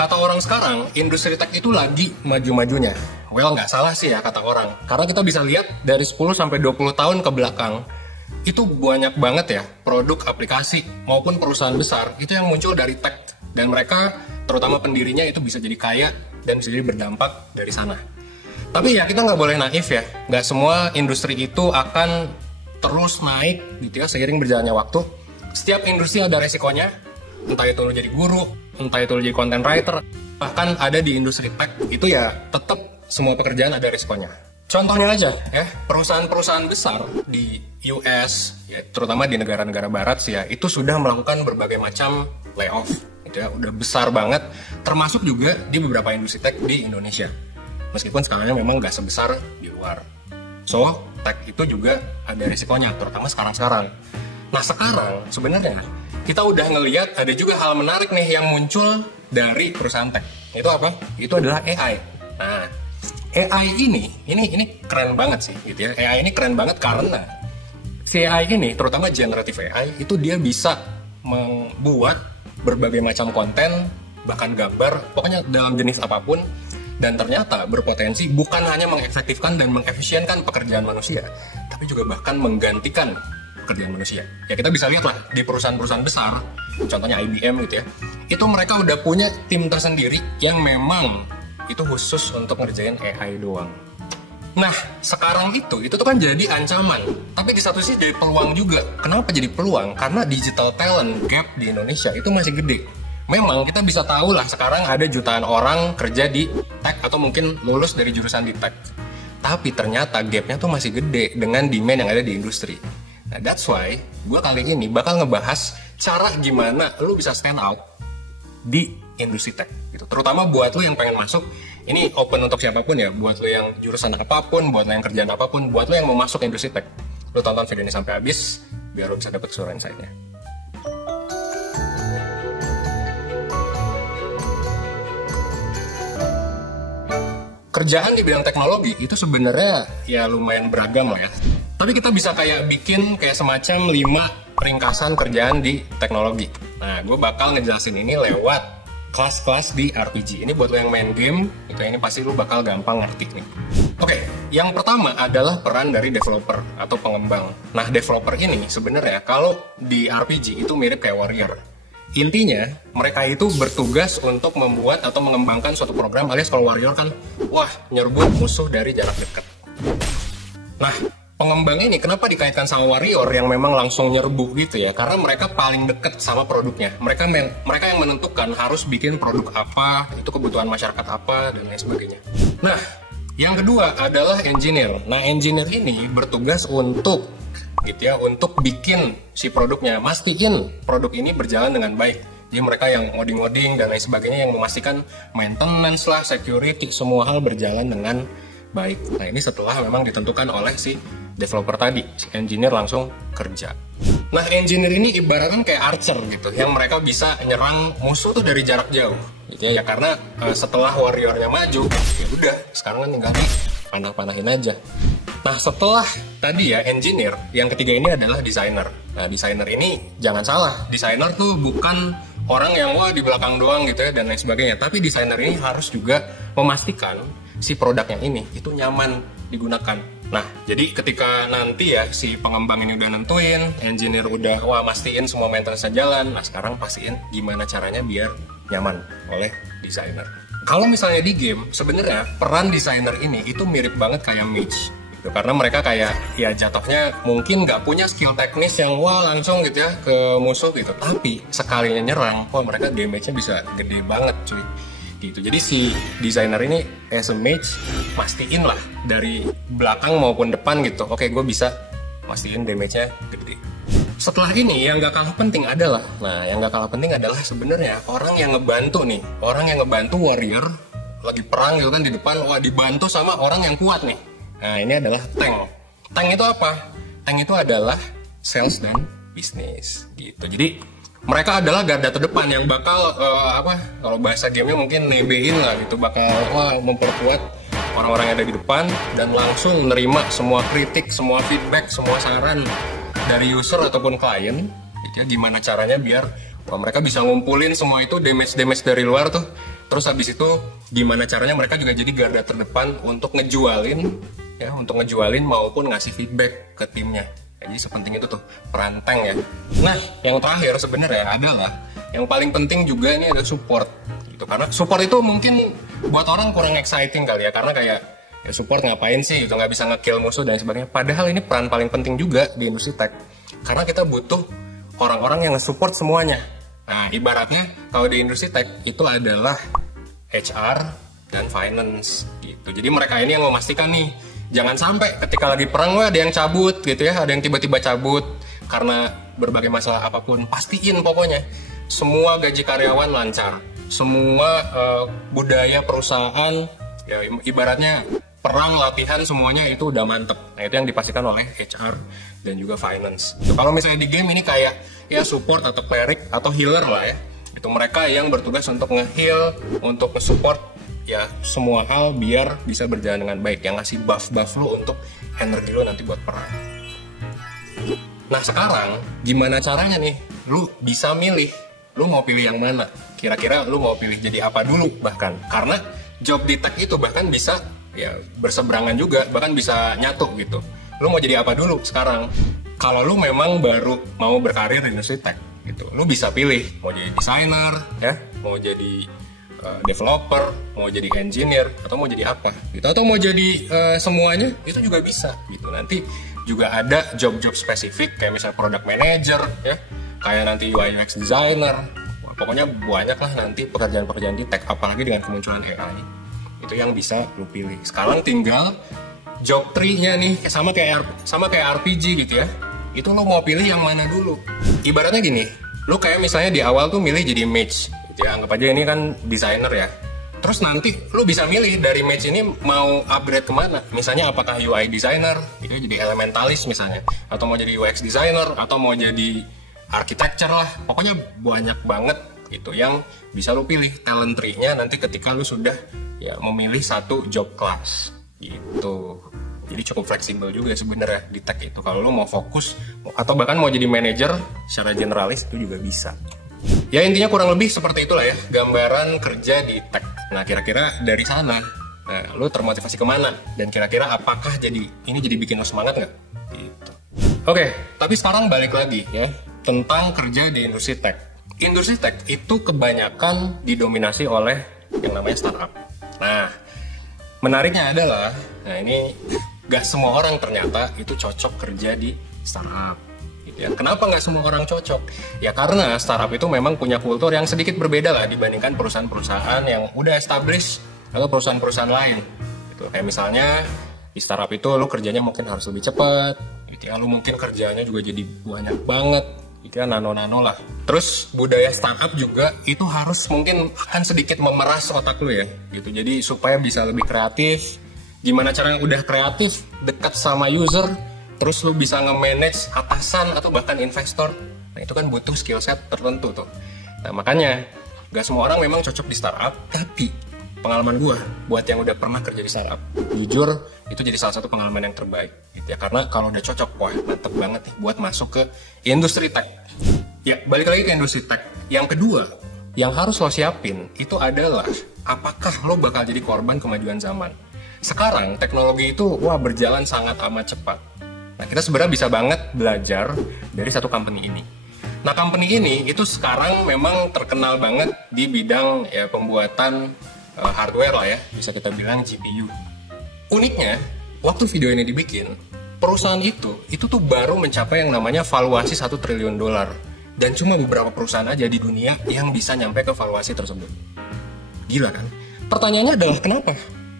Kata orang sekarang, industri tech itu lagi maju-majunya. Well, nggak salah sih ya kata orang. Karena kita bisa lihat dari 10-20 tahun ke belakang, itu banyak banget ya produk, aplikasi, maupun perusahaan besar itu yang muncul dari tech. Dan mereka, terutama pendirinya itu bisa jadi kaya dan bisa jadi berdampak dari sana. Tapi ya kita nggak boleh naif ya. Nggak semua industri itu akan terus naik gitu ya seiring berjalannya waktu. Setiap industri ada resikonya. Entah itu lo jadi guru, entah itu lo jadi content writer, bahkan ada di industri tech itu ya tetap semua pekerjaan ada resikonya. Contohnya aja ya, perusahaan-perusahaan besar di US, ya, terutama di negara-negara barat sih ya, itu sudah melakukan berbagai macam layoff, gitu ya, udah besar banget, termasuk juga di beberapa industri tech di Indonesia. Meskipun skalanya memang nggak sebesar di luar. So, tech itu juga ada resikonya, terutama sekarang-sekarang. Nah sekarang sebenarnya kita udah ngelihat ada juga hal menarik nih yang muncul dari perusahaan tech. Itu apa? Itu adalah AI. Nah, AI ini keren banget sih gitu ya. AI ini keren banget karena si AI ini, terutama generative AI, itu dia bisa membuat berbagai macam konten, bahkan gambar, pokoknya dalam jenis apapun, dan ternyata berpotensi bukan hanya mengefektifkan dan mengefisienkan pekerjaan manusia, tapi juga bahkan menggantikan pekerjaan manusia. Ya kita bisa lihat lah di perusahaan-perusahaan besar, contohnya IBM gitu ya, itu mereka udah punya tim tersendiri yang memang itu khusus untuk ngerjain AI doang. Nah, sekarang itu tuh kan jadi ancaman, tapi di satu sisi jadi peluang juga. Kenapa jadi peluang? Karena digital talent gap di Indonesia itu masih gede. Memang kita bisa tahu lah sekarang ada jutaan orang kerja di tech atau mungkin lulus dari jurusan di tech. Tapi ternyata gapnya tuh masih gede dengan demand yang ada di industri. Nah, that's why gue kali ini bakal ngebahas cara gimana lu bisa stand out di industri tech gitu. Terutama buat lu yang pengen masuk, ini open untuk siapapun ya, buat lu yang jurusan apapun, buat lu yang kerjaan apapun, buat lu yang mau masuk industri tech. Lu tonton video ini sampai habis biar lu bisa dapet seluruh insight-nya. Kerjaan di bidang teknologi itu sebenarnya ya lumayan beragam lah ya. Tapi kita bisa kayak bikin kayak semacam 5 ringkasan kerjaan di teknologi. Nah, gue bakal ngejelasin ini lewat kelas-kelas di RPG. Ini buat lo yang main game, itu ini pasti lo bakal gampang ngerti nih. Oke, yang pertama adalah peran dari developer atau pengembang. Nah, developer ini sebenarnya kalau di RPG itu mirip kayak warrior. Intinya, mereka itu bertugas untuk membuat atau mengembangkan suatu program, alias kalau warrior kan, wah, nyerbu musuh dari jarak dekat. Nah, pengembang ini kenapa dikaitkan sama warrior yang memang langsung nyerbu gitu ya? Karena mereka paling deket sama produknya. Mereka yang menentukan harus bikin produk apa, itu kebutuhan masyarakat apa, dan lain sebagainya. Nah, yang kedua adalah engineer. Nah, engineer ini bertugas untuk gitu ya, untuk bikin si produknya, mastiin produk ini berjalan dengan baik. Jadi mereka yang ngoding-ngoding dan lain sebagainya, yang memastikan maintenance lah, security, semua hal berjalan dengan baik. Nah, ini setelah memang ditentukan oleh si developer tadi, si engineer langsung kerja. Nah, engineer ini ibaratnya kayak archer gitu, yang mereka bisa nyerang musuh tuh dari jarak jauh gitu ya, karena setelah warriornya maju, ya udah, sekarang kan tinggal panah-panahin aja. Nah, setelah tadi ya engineer, yang ketiga ini adalah designer. Nah, designer ini jangan salah, designer tuh bukan orang yang wah di belakang doang gitu ya dan lain sebagainya, tapi designer ini harus juga memastikan si produknya ini itu nyaman digunakan. Nah, jadi ketika nanti ya si pengembang ini udah nentuin, engineer udah wah mastiin semua maintenance-nya jalan, nah sekarang pastiin gimana caranya biar nyaman oleh designer. Kalau misalnya di game, sebenarnya peran designer ini itu mirip banget kayak mage. Karena mereka kayak ya jatuhnya mungkin nggak punya skill teknis yang wah langsung gitu ya ke musuh gitu, tapi sekalinya nyerang, wah mereka damage-nya bisa gede banget cuy gitu. Jadi si designer ini as a mage mastiin lah dari belakang maupun depan gitu, oke gue bisa mastiin damage-nya gede. Setelah ini yang nggak kalah penting adalah, sebenarnya orang yang ngebantu nih, orang yang ngebantu warrior lagi perang gitu kan di depan, wah dibantu sama orang yang kuat nih. Nah, ini adalah tank. Tank itu apa? Tank itu adalah sales dan bisnis gitu. Jadi mereka adalah garda terdepan yang bakal kalau bahasa gamenya mungkin nebein lah gitu, bakal memperkuat orang-orang yang ada di depan dan langsung menerima semua kritik, semua feedback, semua saran dari user ataupun klien gitu ya, gimana caranya biar mereka bisa ngumpulin semua itu damage dari luar tuh Terus habis itu gimana caranya mereka juga jadi garda terdepan untuk ngejualin maupun ngasih feedback ke timnya. Jadi sepenting itu tuh peran tank ya. Nah, yang terakhir sebenarnya adalah yang paling penting juga ini ada support gitu. Karena support itu mungkin buat orang kurang exciting kali ya, karena kayak ya support ngapain sih gitu, nggak bisa nge-kill musuh dan sebagainya. Padahal ini peran paling penting juga di industri tech. Karena kita butuh orang-orang yang nge-support semuanya. Nah, ibaratnya kalau di industri tech itu adalah HR dan finance gitu. Jadi mereka ini yang memastikan nih, jangan sampai ketika lagi perang ada yang cabut gitu ya, ada yang tiba-tiba cabut karena berbagai masalah apapun. Pastiin pokoknya semua gaji karyawan lancar, semua budaya perusahaan ya ibaratnya perang, latihan semuanya itu udah mantep. Nah, itu yang dipastikan oleh HR dan juga finance. Kalau misalnya di game ini kayak ya support atau cleric atau healer lah ya, itu mereka yang bertugas untuk nge-heal, untuk nge-support ya semua hal biar bisa berjalan dengan baik, yang ngasih buff-buff lo untuk energi lo nanti buat perang. Nah sekarang gimana caranya nih lu bisa milih, lu mau pilih yang mana, kira-kira lu mau pilih jadi apa dulu. Bahkan karena job di tech itu bahkan bisa ya berseberangan juga, bahkan bisa nyatu gitu. Lu mau jadi apa dulu sekarang? Kalau lu memang baru mau berkarir di industri tech gitu, lu bisa pilih mau jadi desainer ya, mau jadi developer, mau jadi engineer, atau mau jadi apa gitu, atau mau jadi semuanya, itu juga bisa gitu. Nanti juga ada job-job spesifik kayak misalnya product manager ya, kayak nanti UI UX designer. Pokoknya banyak lah nanti pekerjaan-pekerjaan di tech, apalagi dengan kemunculan AI itu yang bisa lu pilih. Sekarang tinggal job tree-nya nih, sama kayak RPG gitu ya. Itu lu mau pilih yang mana dulu? Ibaratnya gini, lu kayak misalnya di awal tuh milih jadi mage. Ya anggap aja ini kan desainer ya. Terus nanti lu bisa milih dari mage ini mau upgrade kemana. Misalnya apakah UI designer, itu jadi elementalis misalnya, atau mau jadi UX designer, atau mau jadi architecture lah. Pokoknya banyak banget gitu yang bisa lu pilih talent tree-nya nanti ketika lu sudah ya memilih satu job class gitu. Jadi cukup fleksibel juga sebenarnya di tech itu. Kalau lu mau fokus atau bahkan mau jadi manager secara generalis itu juga bisa. Ya intinya kurang lebih seperti itulah ya gambaran kerja di tech. Nah kira-kira dari sana, lu termotivasi kemana? Dan kira-kira apakah jadi bikin lu semangat nggak? Gitu. Oke, tapi sekarang balik lagi ya tentang kerja di industri tech. Industri tech itu kebanyakan didominasi oleh yang namanya startup. Nah menariknya adalah, nah ini gak semua orang ternyata itu cocok kerja di startup. Ya, kenapa nggak semua orang cocok? Ya karena startup itu memang punya kultur yang sedikit berbeda lah dibandingkan perusahaan-perusahaan yang udah established atau perusahaan-perusahaan lain. Gitu. Kayak misalnya di startup itu lo kerjanya mungkin harus lebih cepat, gitu ya. Lo mungkin kerjanya juga jadi banyak banget, gitu ya, nano-nano lah. Terus budaya startup juga itu harus mungkin akan sedikit memeras otak lo ya, gitu. Jadi supaya bisa lebih kreatif. Gimana caranya udah kreatif, dekat sama user, terus lu bisa nge-manage atasan atau bahkan investor. Nah itu kan butuh skill set tertentu tuh. Nah makanya gak semua orang memang cocok di startup. Tapi pengalaman gua buat yang udah pernah kerja di startup, jujur itu jadi salah satu pengalaman yang terbaik gitu ya. Karena kalau udah cocok, wah mantep banget nih buat masuk ke industri tech. Ya balik lagi ke industri tech. Yang kedua yang harus lo siapin itu adalah apakah lo bakal jadi korban kemajuan zaman. Sekarang teknologi itu wah berjalan sangat amat cepat. Nah, kita sebenarnya bisa banget belajar dari satu company ini. Nah, company ini itu sekarang memang terkenal banget di bidang ya pembuatan hardware lah ya, bisa kita bilang GPU. Uniknya, waktu video ini dibikin, perusahaan itu tuh baru mencapai yang namanya valuasi $1 triliun. Dan cuma beberapa perusahaan aja di dunia yang bisa nyampe ke valuasi tersebut. Gila kan? Pertanyaannya adalah kenapa?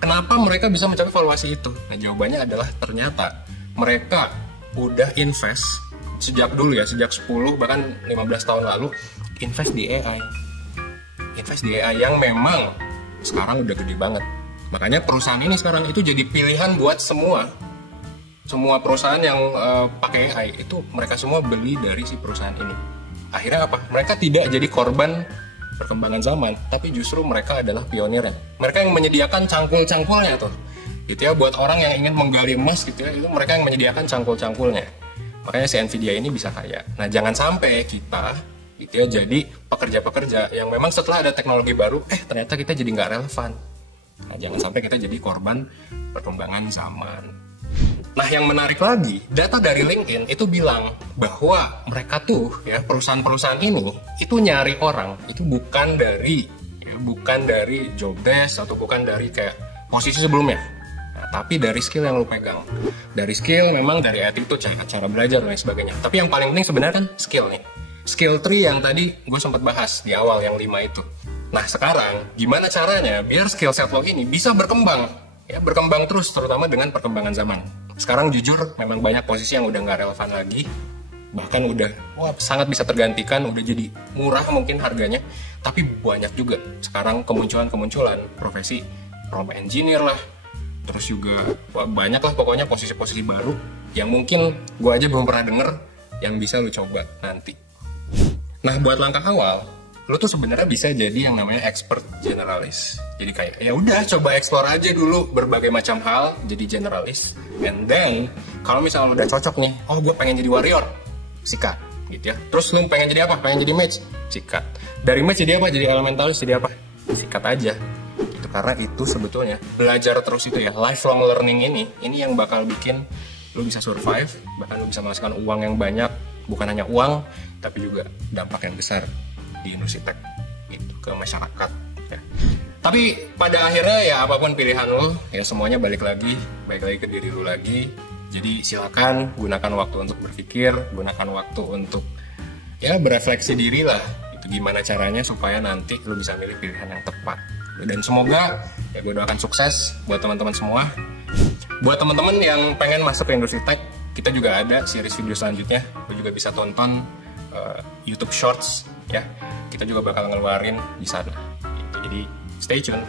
Kenapa mereka bisa mencapai valuasi itu? Nah, jawabannya adalah ternyata mereka udah invest sejak dulu ya, sejak 10 bahkan 15 tahun lalu invest di AI. Invest di AI yang memang sekarang udah gede banget. Makanya perusahaan ini sekarang itu jadi pilihan buat semua perusahaan yang pakai AI itu mereka semua beli dari si perusahaan ini. Akhirnya apa? Mereka tidak jadi korban perkembangan zaman, tapi justru mereka adalah pionirnya. Mereka yang menyediakan cangkul-cangkulnya tuh. Gitu ya, buat orang yang ingin menggali emas gitu ya, itu mereka yang menyediakan cangkul-cangkulnya. Makanya si Nvidia ini bisa kaya. Nah, jangan sampai kita gitu ya, jadi pekerja-pekerja yang memang setelah ada teknologi baru ternyata kita jadi nggak relevan. Nah, jangan sampai kita jadi korban perkembangan zaman. Nah, yang menarik lagi, data dari LinkedIn itu bilang bahwa mereka tuh ya, perusahaan-perusahaan ini itu nyari orang itu bukan dari job desk atau bukan dari kayak posisi sebelumnya. Tapi dari skill yang lu pegang. Dari skill, memang dari attitude, cara belajar, dan lain sebagainya. Tapi yang paling penting sebenarnya kan skill nih. Skill tree yang tadi gue sempat bahas di awal, yang 5 itu. Nah sekarang, gimana caranya biar skill set lo ini bisa berkembang? Ya, berkembang terus, terutama dengan perkembangan zaman. Sekarang jujur, memang banyak posisi yang udah nggak relevan lagi. Bahkan udah sangat bisa tergantikan, udah jadi murah mungkin harganya. Tapi banyak juga sekarang kemunculan profesi prompt engineer lah. Terus juga banyak lah pokoknya posisi-posisi baru yang mungkin gue aja belum pernah denger, yang bisa lu coba nanti. Nah, buat langkah awal, lu tuh sebenarnya bisa jadi yang namanya expert generalis. Jadi kayak ya udah coba explore aja dulu berbagai macam hal, jadi generalis. And then kalau misalnya lu udah cocok nih, gue pengen jadi warrior, sikat gitu ya. Terus lu pengen jadi apa? Pengen jadi mage, sikat. Dari mage jadi apa? Jadi elementalis, jadi apa? Sikat aja. Karena itu sebetulnya belajar terus itu ya, lifelong learning ini yang bakal bikin lu bisa survive, bahkan lu bisa menghasilkan uang yang banyak, bukan hanya uang tapi juga dampak yang besar di industri tech itu ke masyarakat ya. Tapi pada akhirnya ya apapun pilihan lu ya, semuanya balik lagi ke diri lu lagi. Jadi silakan gunakan waktu untuk berpikir, gunakan waktu untuk ya berefleksi diri lah, itu gimana caranya supaya nanti lu bisa milih pilihan yang tepat. Dan semoga ya gue doakan sukses buat teman-teman semua. Buat teman-teman yang pengen masuk ke industri tech, kita juga ada series video selanjutnya. Lu juga bisa tonton YouTube Shorts ya. Kita juga bakal ngeluarin di sana. Jadi stay tune.